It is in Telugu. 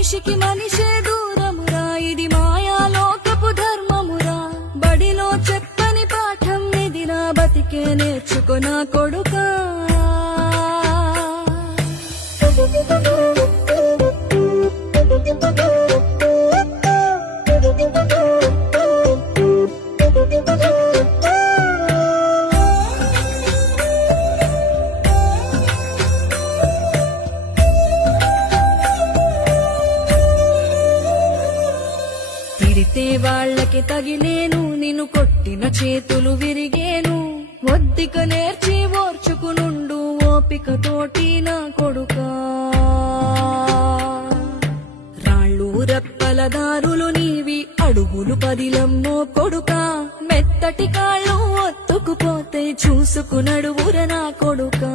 మనిషికి మనిషే దూరమురా, ఇది మాయాలోకపు ధర్మమురా. బడిలో చెప్పని పాఠం నిదిరా, బతికే నేర్చుకొనా కొడుకా. తిడితే వాళ్ళకి తగిలేను, నిన్ను కొట్టిన చేతులు విరిగేను. ఒద్దిక నేర్చి ఓర్చుకునుండు, ఓపికతోటి నా కొడుకా. రాళ్ళు రెప్పల దారులు నీవి, అడుగులు పదిలమ్మో కొడుకా. మెత్తటి కాళ్ళు ఒత్తుకుపోతే చూసుకునడువుర నా కొడుకా.